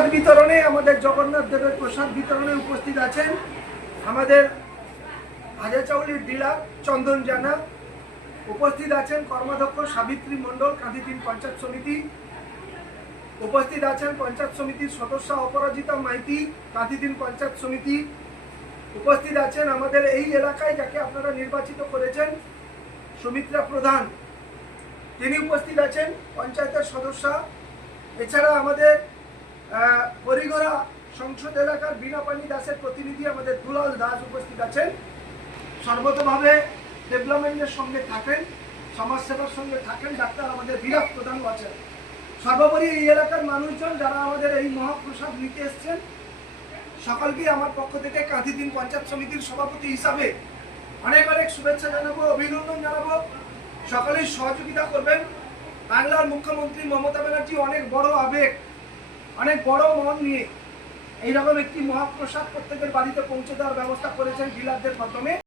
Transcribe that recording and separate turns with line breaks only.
প্রসাদ বিতরণে, আমাদের জগন্নাথ দেবের প্রসাদ বিতরণে উপস্থিত আছেন আমাদের হাজারচাউলির ডিলার চন্দন জানা। উপস্থিত আছেন কর্মাধ্যক্ষ সাবিত্রী মণ্ডল কাঁদিদিন পঞ্চায়েত সমিতি। উপস্থিত আছেন পঞ্চায়েত সমিতির সদস্য অপরাজিতা মাইতি কাঁদিদিন পঞ্চায়েত সমিতি। উপস্থিত আছেন আমাদের এই এলাকায় যাকে আপনারা নির্বাচিত করেছেন সুমিত্রা প্রধান। তিনি উপস্থিত আছেন পঞ্চায়েতের সদস্য। এছাড়া আমাদের হরিগড়া সংসদ এলাকার বীণাপানি দাসের প্রতিনিধি আমাদের দুলাল দাস উপস্থিত আছেন। সর্বতভাবে ডেভেলপমেন্টের সঙ্গে থাকেন, সমাজসেবার সঙ্গে থাকেন ডাক্তার আমাদের বিরাট প্রধানও আছেন। সর্বোপরি এই এলাকার মানুষজন যারা আমাদের এই মহাপ্রসাদ নিতে এসছেন, সকলকে আমার পক্ষ থেকে কাঁথিদিন পঞ্চায়েত সমিতির সভাপতি হিসাবে অনেক অনেক শুভেচ্ছা জানাব, অভিনন্দন জানাব। সকলেই সহযোগিতা করবেন। বাংলার মুখ্যমন্ত্রী মমতা ব্যানার্জি অনেক বড় আবেগ অনেক বড় মন নিয়ে। এইরকম একটি মহাপ্রসাদ প্রত্যেকের বাড়িতে পৌঁছে দেওয়ার ব্যবস্থা করেছেন ডিলারদের মাধ্যমে।